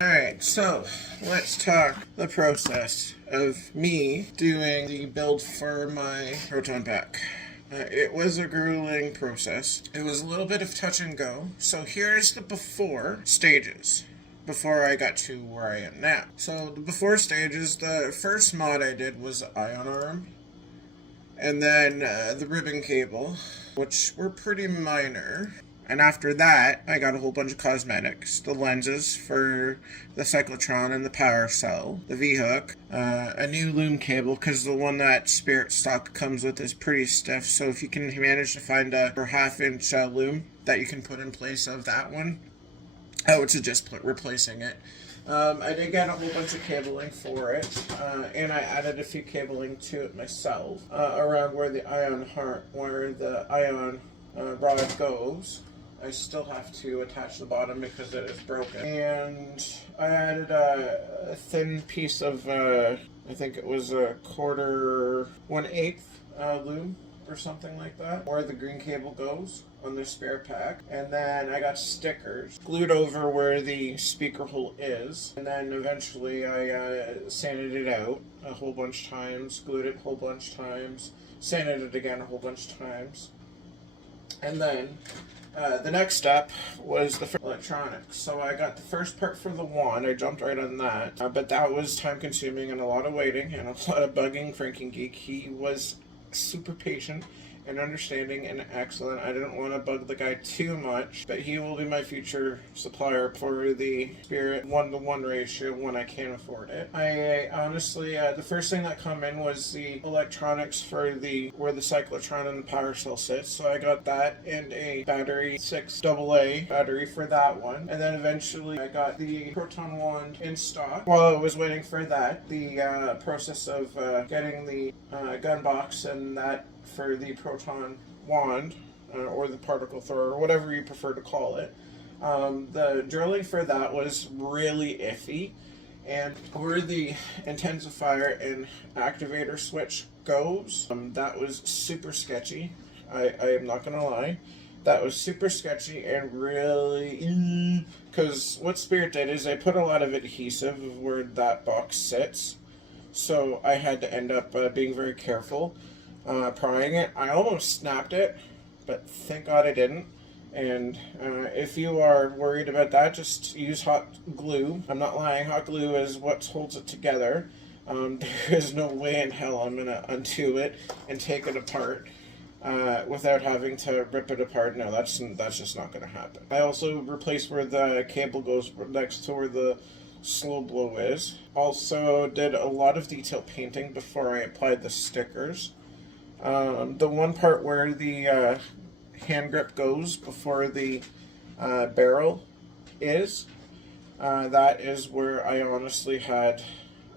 Alright, so let's talk the process of me doing the build for my proton pack. It was a grueling process. It was a little bit of touch and go. So here's the before stages, before I got to where I am now. So the before stages, the first mod I did was the ion arm, and then the ribbon cable, which were pretty minor. And after that, I got a whole bunch of cosmetics. The lenses for the cyclotron and the power cell, the V-hook, a new loom cable, because the one that Spirit stock comes with is pretty stiff, so if you can manage to find a half-inch loom that you can put in place of that one, I would suggest replacing it. I did get a whole bunch of cabling for it, and I added a few cabling to it myself, around where the ion rod goes. I still have to attach the bottom because it is broken. And I added a thin piece of, I think it was a 1/8 loom or something like that, where the green cable goes on the spare pack. And then I got stickers glued over where the speaker hole is. And then eventually I sanded it out a whole bunch of times, glued it a whole bunch of times, sanded it again a whole bunch of times. And then the next step was the electronics. So I got the first part for the wand. I jumped right on that. But that was time consuming and a lot of waiting and a lot of bugging Franking Geek. He was super patient and understanding and excellent. I didn't want to bug the guy too much, but he will be my future supplier for the Spirit 1-to-1 ratio when I can afford it. I honestly, the first thing that come in was the electronics for where the cyclotron and the power cell sits. So I got that and a battery 6AA battery for that one. And then eventually I got the proton wand in stock. While I was waiting for that, the process of getting the gun box and that for the proton wand, or the particle thrower, or whatever you prefer to call it. The drilling for that was really iffy, and where the intensifier and activator switch goes, that was super sketchy. I am not gonna lie. That was super sketchy and really, because what Spirit did is they put a lot of adhesive where that box sits, so I had to end up being very careful prying it. I almost snapped it, but thank God I didn't. And if you are worried about that, just use hot glue. I'm not lying, hot glue is what holds it together. There is no way in hell I'm gonna undo it and take it apart without having to rip it apart. No, that's just not gonna happen. I also replaced where the cable goes next to where the slow blow is. Also did a lot of detail painting before I applied the stickers. The one part where the hand grip goes before the barrel is, that is where I honestly had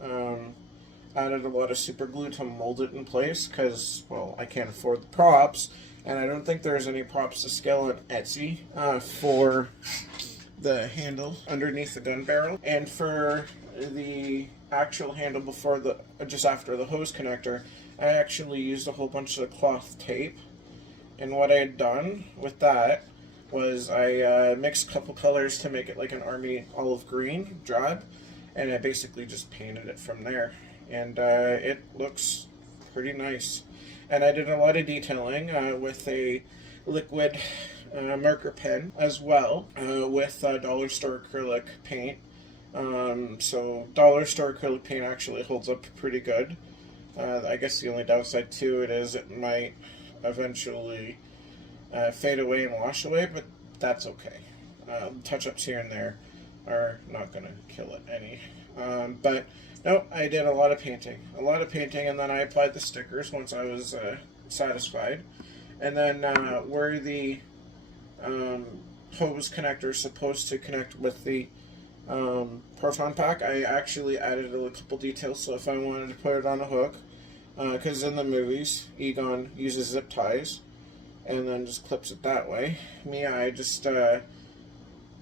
added a lot of super glue to mold it in place because, well, I can't afford the props, and I don't think there's any props to scale on Etsy for the handle underneath the gun barrel. And for the actual handle just after the hose connector, I actually used a whole bunch of cloth tape. And what I had done with that was I mixed a couple colors to make it like an army olive green drab, and I basically just painted it from there. And it looks pretty nice. And I did a lot of detailing with a liquid marker pen as well, with dollar store acrylic paint. So dollar store acrylic paint actually holds up pretty good. I guess the only downside to it is it might eventually fade away and wash away, but that's okay. Touch-ups here and there are not going to kill it any. But no, I did a lot of painting, and then I applied the stickers once I was satisfied. And then where the hose connector is supposed to connect with the proton pack, I actually added a couple details. So if I wanted to put it on a hook, because in the movies Egon uses zip ties and then just clips it that way, I just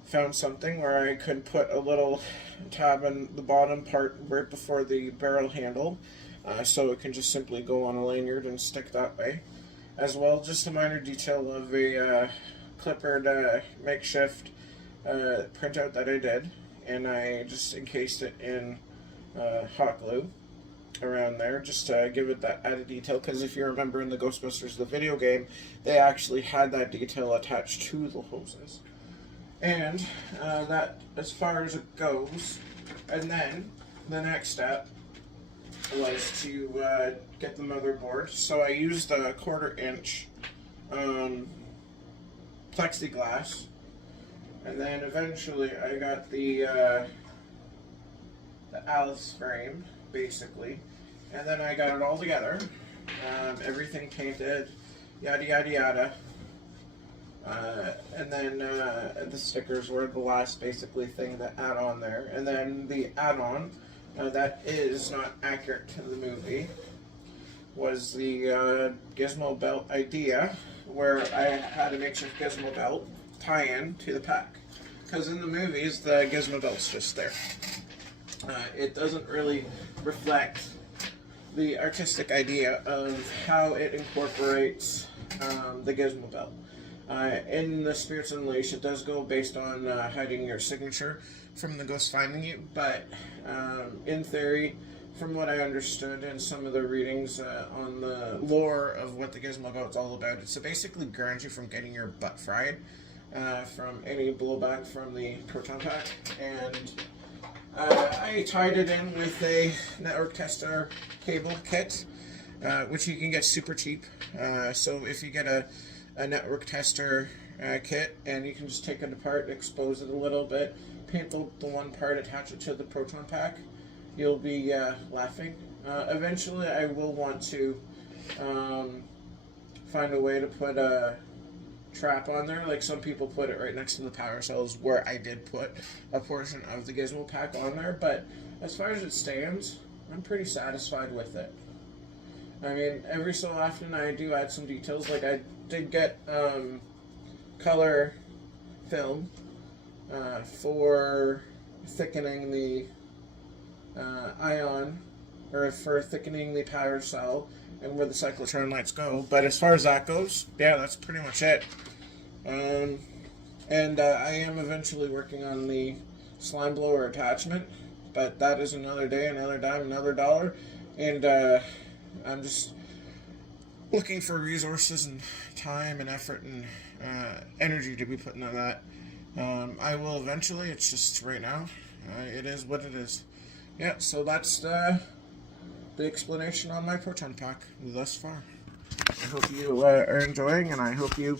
found something where I could put a little tab in the bottom part right before the barrel handle, so it can just simply go on a lanyard and stick that way. As well, just a minor detail of a clippered makeshift printout that I did. and I just encased it in hot glue around there, just to give it that added detail, because if you remember in the Ghostbusters, the video game, they actually had that detail attached to the hoses. And that, as far as it goes, and then the next step was to get the motherboard. So I used a 1/4 inch plexiglass, and then eventually I got the Alice frame, basically, and then I got it all together, everything painted, yada yada yada, and then the stickers were the last basically thing to add on there, and then the add-on that is not accurate to the movie was the gizmo belt idea, where I had a makeshift gizmo belt tie-in to the pack, because in the movies the gizmo belt's just there. It doesn't really reflect the artistic idea of how it incorporates the gizmo belt. In the Spirits Unleashed, it does go based on hiding your signature from the ghost finding you, but in theory, from what I understood in some of the readings on the lore of what the gizmo belt's all about, it's to basically ground you from getting your butt fried from any blowback from the proton pack. And I tied it in with a network tester cable kit, which you can get super cheap. So if you get a network tester kit, and you can just take it apart, expose it a little bit, paint the one part, attach it to the proton pack, you'll be laughing. Eventually I will want to find a way to put a trap on there, like some people put it right next to the power cells, where I did put a portion of the gizmo pack on there. But as far as it stands, I'm pretty satisfied with it. I mean, every so often I do add some details, like I did get color film for thickening the ion, or for thickening the power cell and where the cyclotron lights go. But as far as that goes, yeah, that's pretty much it. And I am eventually working on the slime blower attachment, but that is another day, another dime, another dollar, and I'm just looking for resources and time and effort and energy to be putting on that. I will eventually, it's just right now, it is what it is. Yeah, so that's the explanation on my proton pack thus far. I hope you are enjoying, and I hope you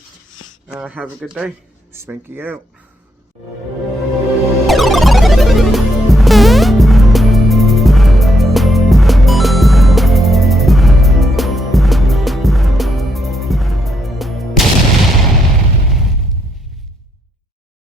have a good day. Spanky out.